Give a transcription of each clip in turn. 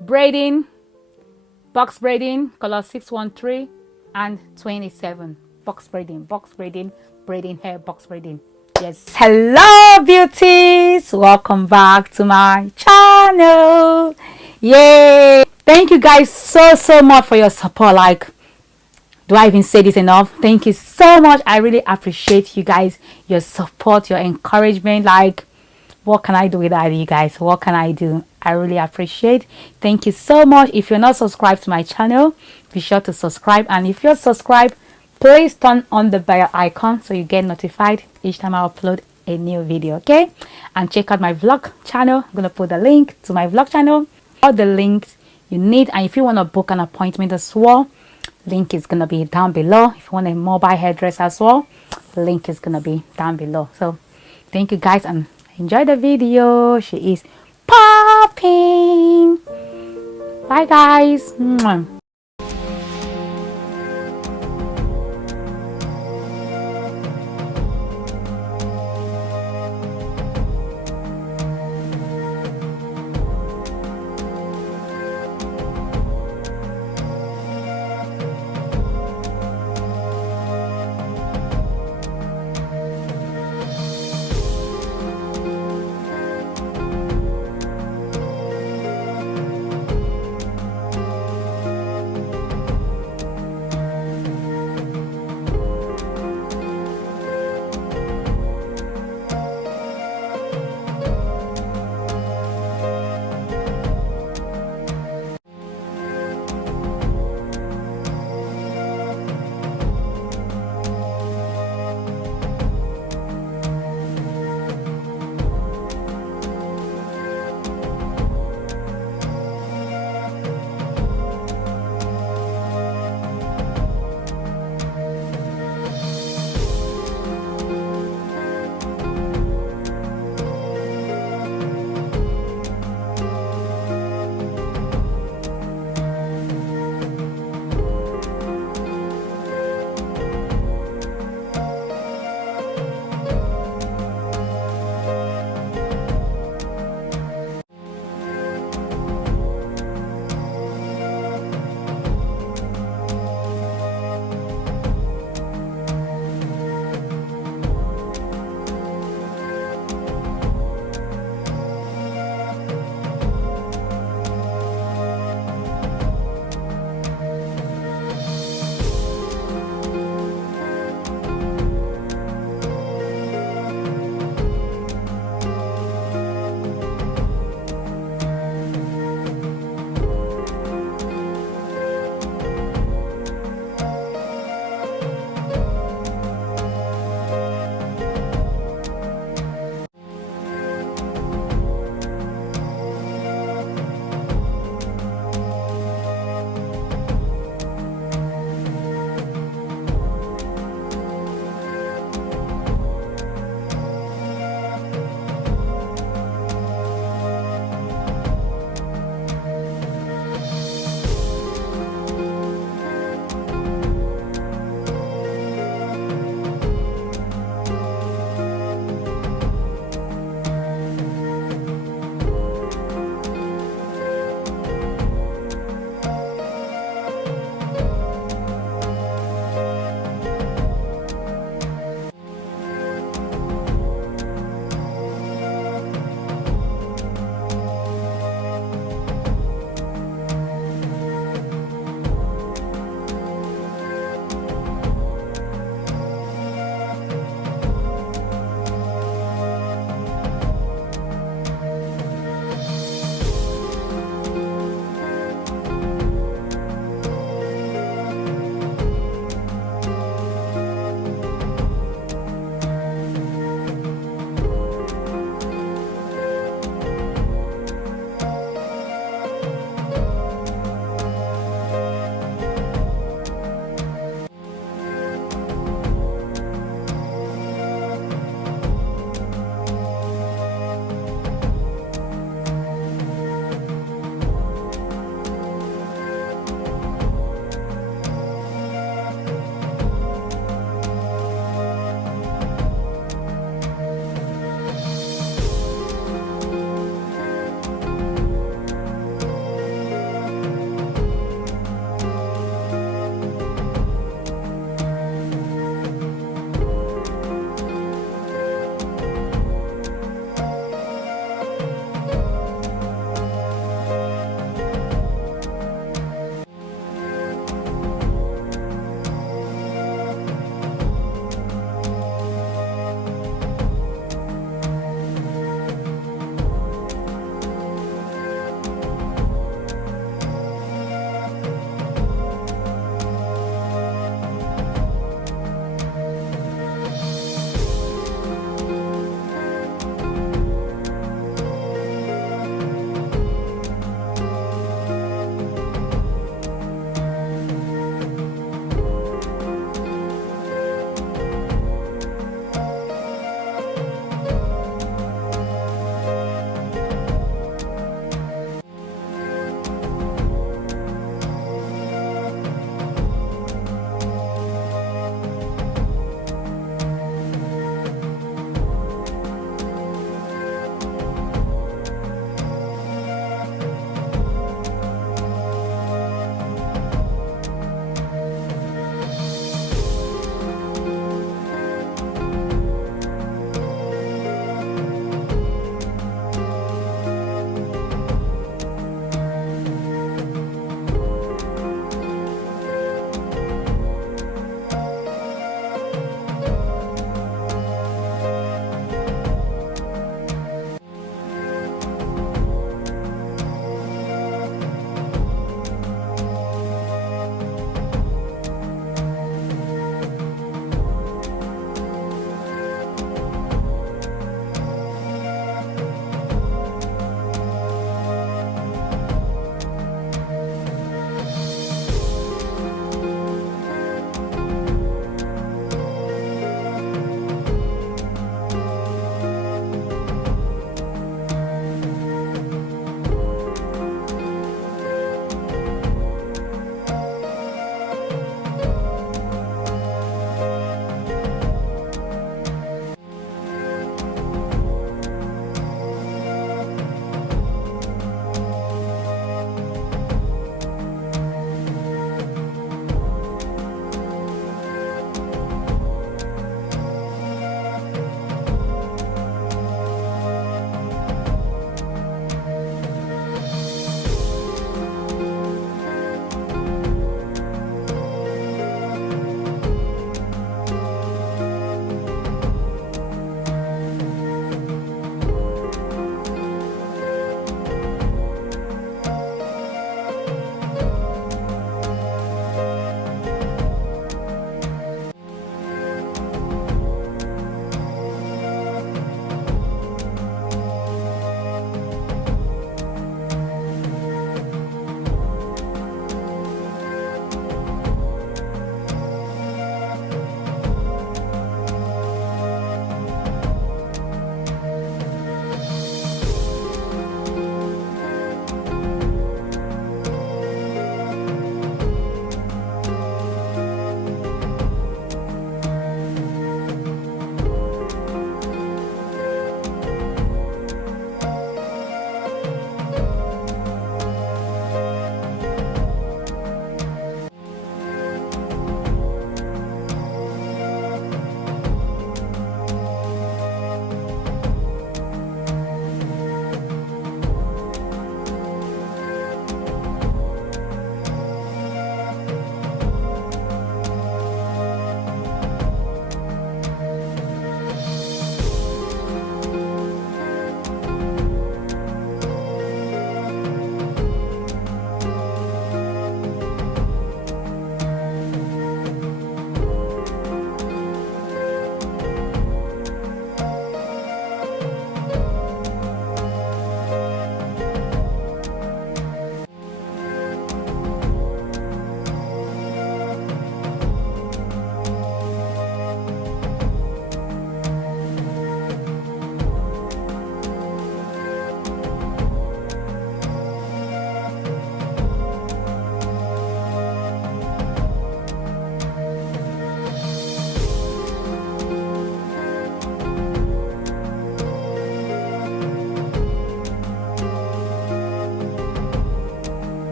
braiding, box braiding, color 613 and 27. Box braiding, braiding hair, box braiding. Yes. Hello, beauties. Welcome back to my channel. Yay. Thank you guys so much for your support. Like, do I even say this enough? Thank you so much. I really appreciate you guys, your support, your encouragement. Like, what can I do without you guys? What can I do? I really appreciate. Thank you so much. If you're not subscribed to my channel, be sure to subscribe. And if you're subscribed, please turn on the bell icon so you get notified each time I upload a new video. Okay, and check out my vlog channel. I'm gonna put the link to my vlog channel, all the links you need. And if you want to book an appointment as well, link is gonna be down below. If you want a mobile hairdresser as well, link is gonna be down below. So thank you guys and enjoy the video. She is popping. Bye guys. Mwah.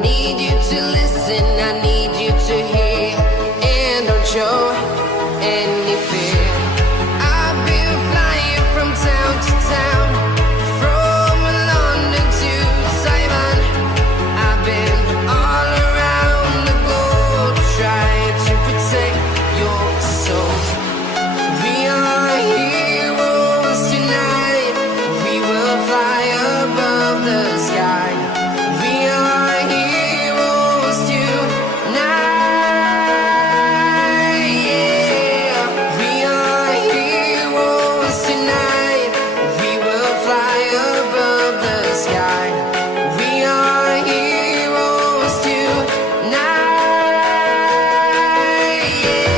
need you to listen, I need you to hear, and don't show any fear. I've been flying from town to town, from London to Taiwan. I've been all around the globe trying to protect your soul. We are heroes tonight, we will fly above the sky. We are heroes tonight, yeah. We are heroes tonight, we will fly above the sky. We are heroes tonight, yeah.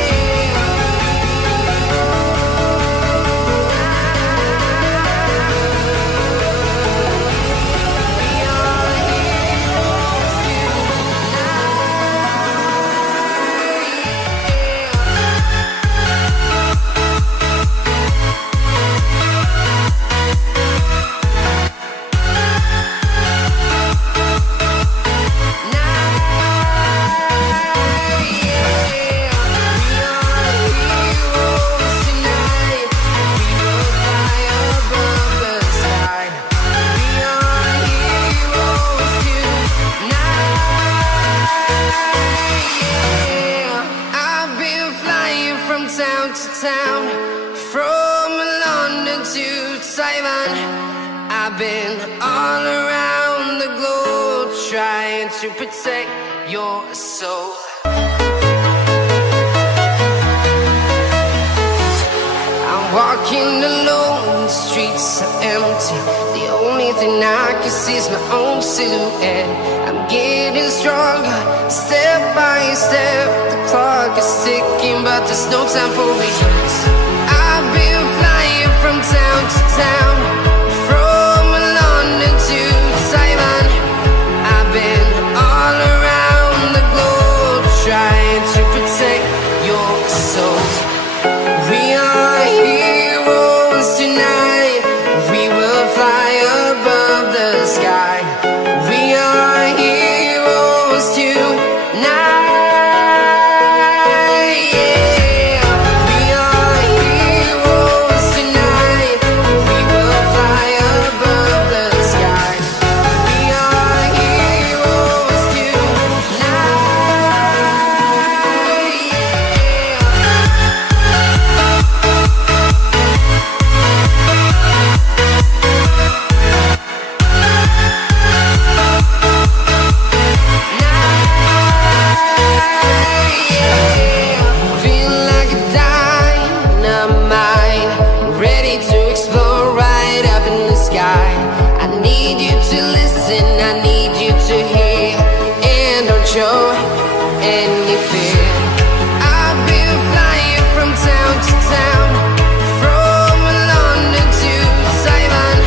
I've been flying from town to town, from London to Taiwan. I've been all around the globe trying to protect your soul. I'm walking alone, the streets are empty. The only thing I can see is my own silhouette. I'm getting stronger, step by step. The clock is ticking, but there's no time for regrets. I've been flying from town to town, from London to Taiwan. I've been all around the globe trying to protect your soul. We are heroes tonight, we will fly above the sky. We are heroes tonight, yeah. We are heroes tonight, we will fly above the sky. We are heroes tonight, feel like a dynamite, ready to explode right up in the sky. I need you to listen, I need you to hear, and don't show any fear. I've been flying from town to town, from London to Taiwan.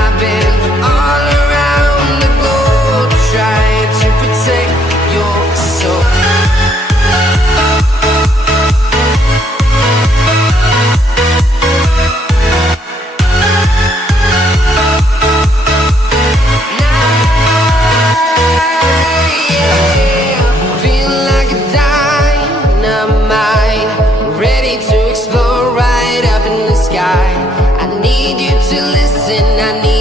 I've been all around the globe trying to protect your soul. Feel like a dynamite, ready to explode right up in the sky. I need you to listen, I need